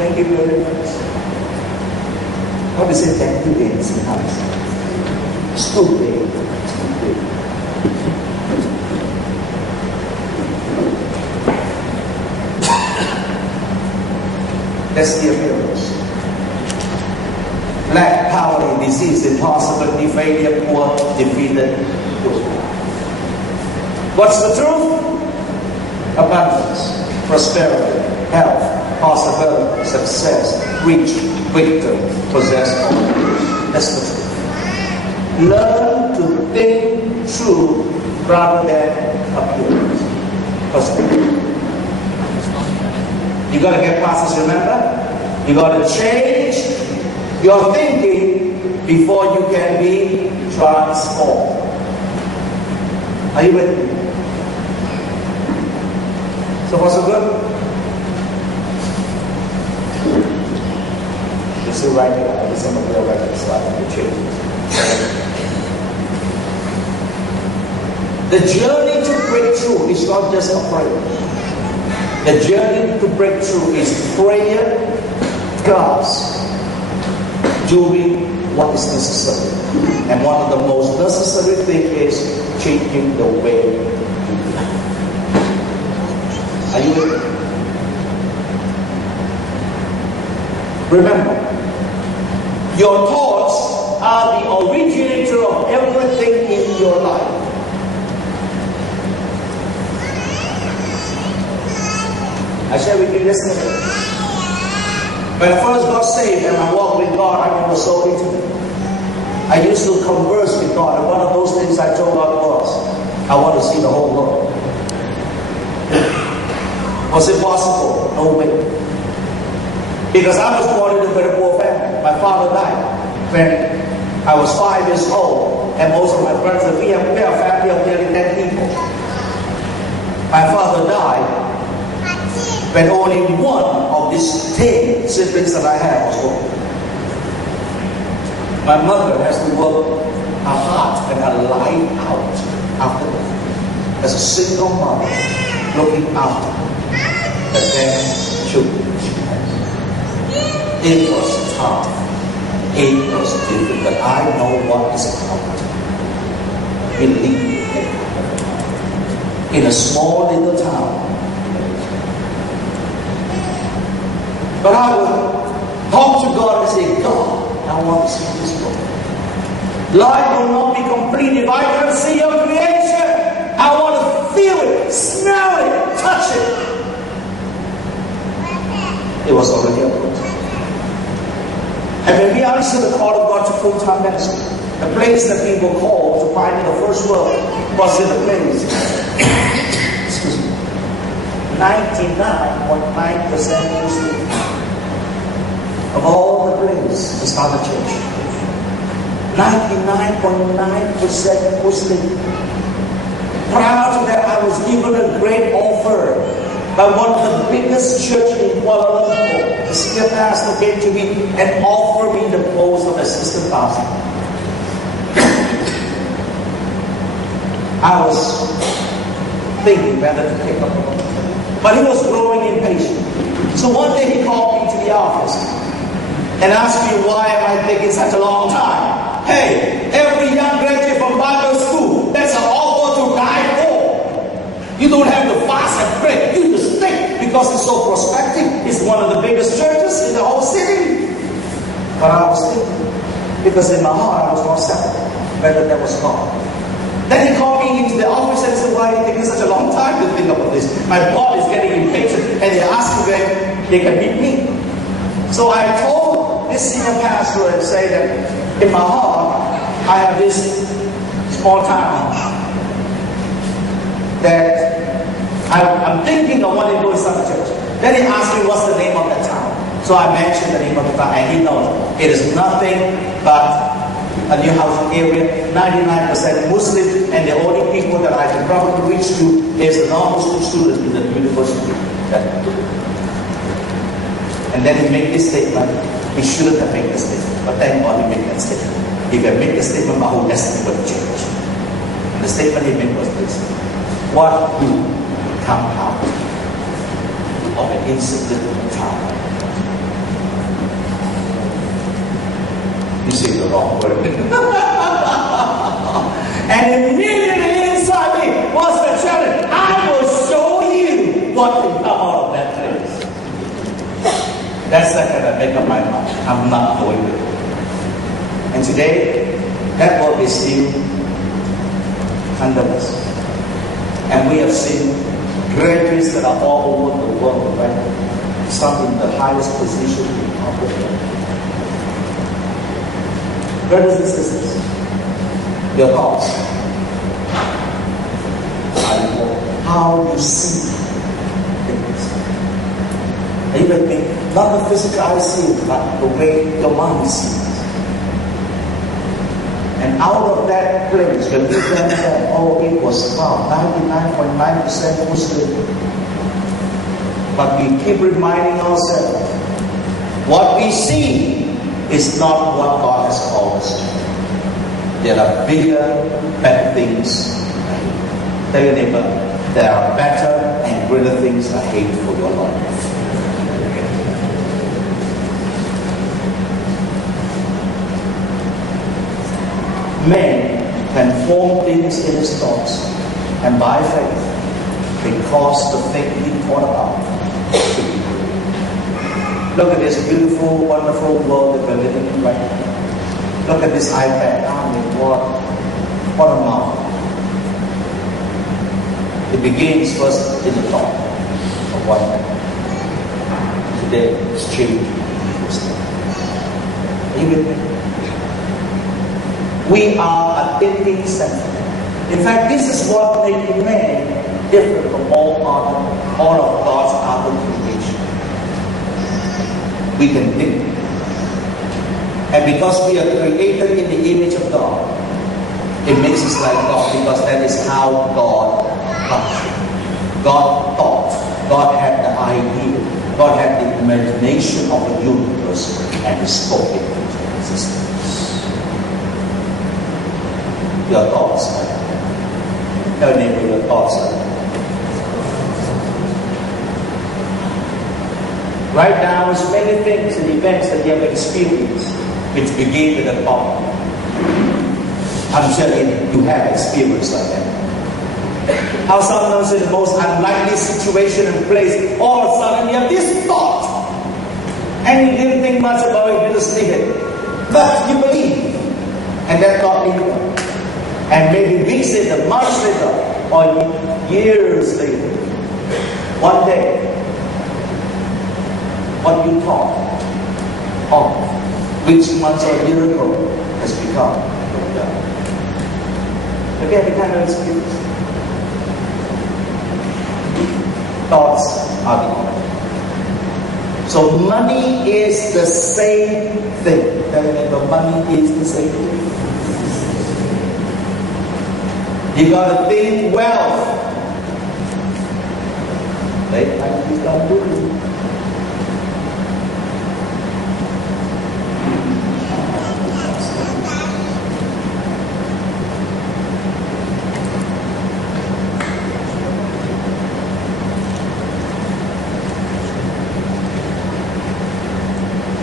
Thank you very much. How do you say thank you in sometimes? Stupid. Let's hear miracles. Lack, poverty, disease, impossibility, failure, poor, defeated. What's the truth? Abundance, prosperity, health, possibility, success, reach, victory, possess all. That's the truth. Learn to think true rather than appearance. You got to get past this, remember? You got to change your thinking before you can be transformed. Are you with me? So far so good? You're still right here. I think some of you are right here, so I have to change. The journey to breakthrough is not just a prayer. The journey to breakthrough is prayer plus doing what is necessary. And one of the most necessary things is changing the way you live. Are you with me? Remember, your thoughts are the originator of everything in your life. I share with you yesterday. When I first got saved and I walked with God, I was so intimate. I used to converse with God, and one of those things I told God was, I want to see the whole world. Was it possible? No way. Because I was born in a very poor family. My father died when I was 5 years old, and most of my brothers, we are a family of nearly 10 people. My father died when only one of these 10 siblings that I had was born. My mother has to work her heart and her life out after that, as a single mother looking after the 10 children she has. It was tough. It was difficult. I know what is about. Believe me. In a small little town. But I would talk to God and say, God, I want to see this world. Life will not be complete if I don't see your creation. I want to feel it, smell it, touch it. It was already approved. And when we answer the call of God to full-time ministry, the place that we were called to find in the first world was in the place, 99.9% Muslim. Of all the places to start a church, 99.9% Muslim. Prior to that, I was given a great offer by one of the biggest churches in Kuala Lumpur. The senior pastor came to me and offered me the post of assistant pastor. I was thinking whether to take up the offer. But he was growing impatient. So one day he called me to the office and asked me, why am I taking such a long time? Hey, every young graduate from Bible school, that's an offer to die for. You don't have to fast and pray. You just think, because it's so prospective. It's one of the biggest churches in the whole city. But I was thinking, because in my heart I was not settled whether that was God. Then he called me into the office and said, why are you taking such a long time to think about this? My boss is getting impatient, and they asked me when they can meet me. So I told this senior pastor and say that in my heart, I have this small town that I'm thinking of wanting to do in some church. Then he asked me what's the name of that town. So I mentioned the name of the town, and he knows it is nothing but a new housing area, 99% Muslim, and the only people that I can probably reach to is the non-Muslim students in the university. And then he made this statement. He shouldn't have made this statement, but thank God he made that statement. He can make the statement about whole destiny would change. And the statement he made was this: what good come out of an insignificant town You say the wrong word. And immediately inside me was the challenge. I will show you what can come out of that place. That second I make up my mind. I'm not going with it. And today, that work is still under us. And we have seen graduates that are all over the world, right? Some in the highest position in our world. Brothers and sisters, your thoughts are important. How you see things. Are you with me? Not the physical eye sees, but the way your mind sees. And out of that place, when we went there, oh, it was about 99.9% Muslim. But we keep reminding ourselves, what we see is not what God has called us to. There are bigger, better things ahead. Tell your neighbor, there are better and greater things ahead for your life. Man can form things in his thoughts, and by faith, they cause the thing he thought about to be. Look at this beautiful, wonderful world that we're living in right now. Look at this iPad. I mean, what a marvel. It begins first in the thought of one man. Today, it's changed. Are you with me? We are a thinking center. In fact, this is what makes man different from all of God's other creation. We can think. And because we are created in the image of God, it makes us like God, because that is how God functioned. God thought. God had the idea. God had the imagination of the universe, and He spoke it into existence. Your thoughts are there. Tell neighbor, your thoughts are there. Write down as many things and events that you have experienced, which begin with a thought. I'm telling you, you have experience like that. How sometimes in the most unlikely situation and place, all of a sudden you have this thought. And you didn't think much about it, you just leave it. But you believe. And that thought leaves you. And maybe weeks later, months later, or years later, one day, what you thought of which months or year ago has become reality. Have you had the kind of experience? Thoughts are the order. So money is the same thing. Tell me, but money is the same thing. You got to think wealth. Right? I think I'm doing.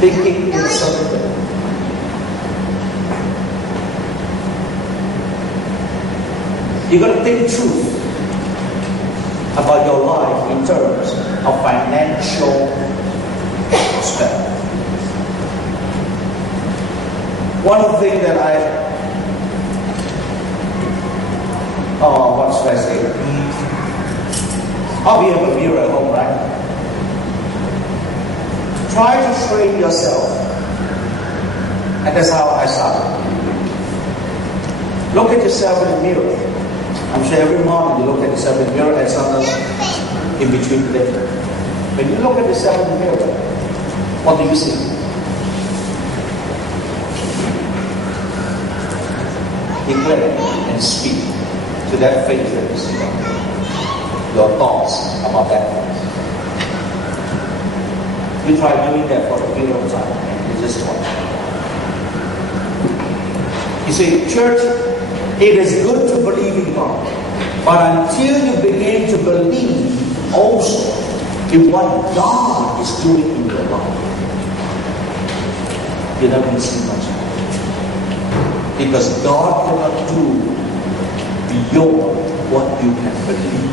Thinking in something. You got to think truth about your life in terms of financial prosperity. One of the things that what should I say? We have a mirror at home, right? Try to train yourself. And that's how I started. Look at yourself in the mirror. I'm sure every morning you look at yourself in the mirror and sometimes in between the day. When you look at yourself in the mirror, what do you see? Declare and speak to that face that you see. Your thoughts about that face. You try doing that for a period of time and you just watch. You see, church, it is good to believe in God. But until you begin to believe also in what God is doing in your life, you're not going to see much. Because God cannot do beyond what you can believe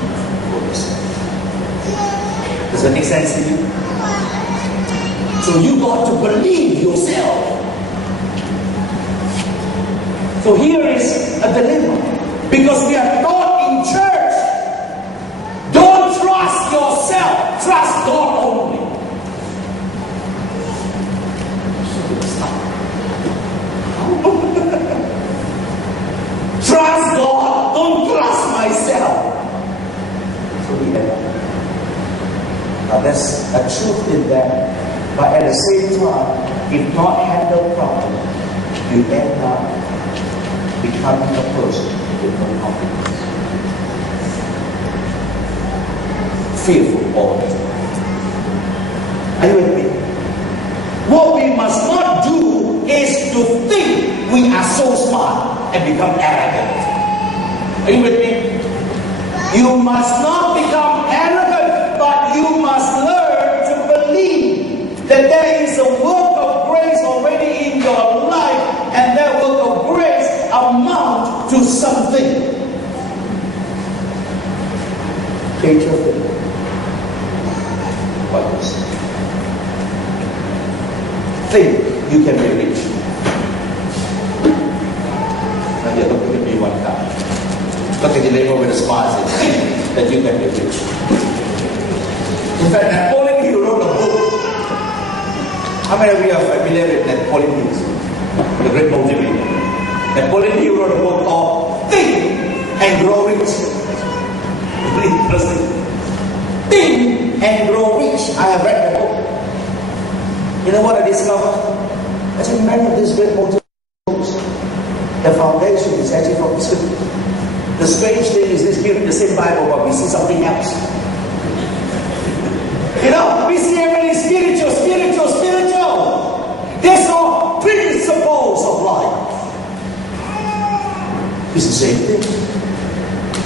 for yourself. Does that make sense to you? So you got to believe yourself. So here is a dilemma. Because we are taught in church, don't trust yourself, trust God only. Trust God, don't trust myself. So we end up. Now there's a truth in that, but at the same time, if not handled properly, you end up becoming a person with no confidence. Fearful all the time. Are you with me? What we must not do is to think we are so smart and become arrogant. Are you with me? You must not become arrogant, but you must learn to believe that there is a work of grace already in your life, and that work of grace amount to something. Take your faith. What is it? Think you can be rich. Now you're looking at me one time. Look at the neighbor with a smile and say, think that you can be rich. In fact, Napoleon Hill wrote a book. How many of you are familiar with Napoleon Hill? The great motivator. Napoleon Hill wrote a book called Think and Grow Rich. Very interesting. Think and Grow Rich. I have read the book. You know what I discovered? Actually, many of these great motivators, the foundation is actually from the scripture. The strange thing is this, we read the same Bible, but we see something else. You know, we see everything spiritual. There's no principles of life. It's the same thing.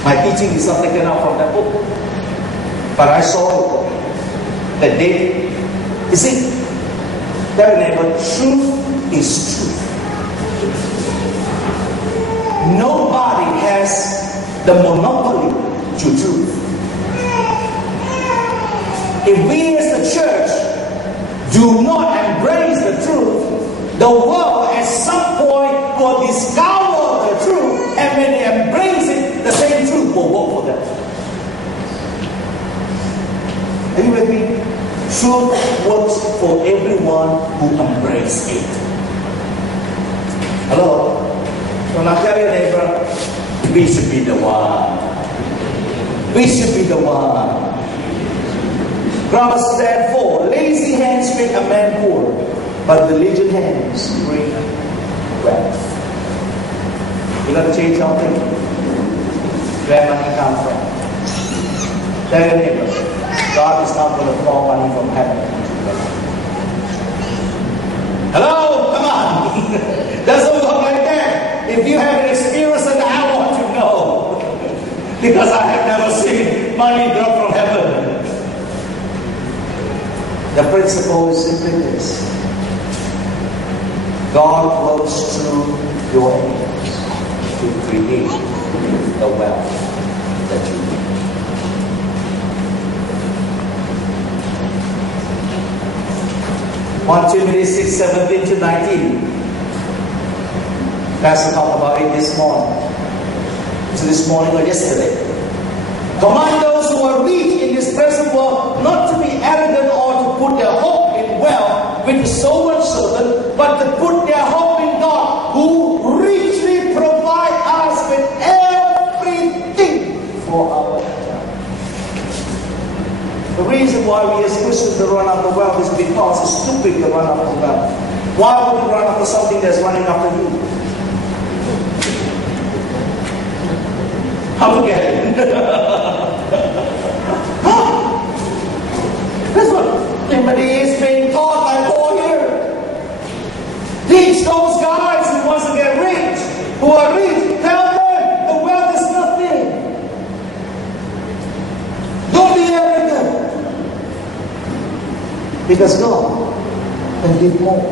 My teaching is not taken out from that book. But I saw it. That day, you see, tell your neighbor, truth is truth. Nobody has the monopoly to truth. If we as the church do not embrace the truth, the world at some point will discover the truth, and when they embrace it, the same truth will work for them. Are you with me? Truth works for everyone who embraces it. Hello? So now tell your neighbor, we should be the one. We should be the one. Proverbs 10:4. Lazy hands make a man poor, but diligent hands bring wealth. You got to change something. Where money comes from? Tell your neighbor, God is not going to pour money from heaven. Hello? Come on. Doesn't work like that. If you have an experience, then I want to know. Because I have never seen money drop from heaven. The principle is simply this. God works through your hands to create the wealth that you need. Timothy 6:17-19. Pastor talked about it this morning. So this morning or yesterday. Command those who are rich in this present world not to be arrogant or to put their hope in wealth, which is so uncertain, but to put their hope in God, who richly provide us with everything for our life. The reason why we as Christians run after wealth is because it's stupid to run after wealth. Why would you run after something that's running after you? How to get it? That's what Timothy is being taught by Paul here. Teach those guys who want to get rich, who are rich, tell them the wealth is nothing. Don't be arrogant. Because God can give more.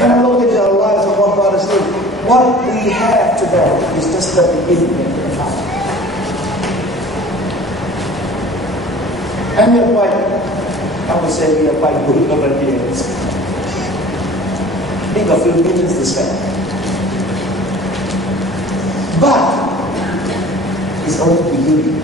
When I look at our lives, I want what we have today is just the beginning of the time. And we are quite, I would say we are quite good volunteers. Think of few meetings this way. But it's only the beginning.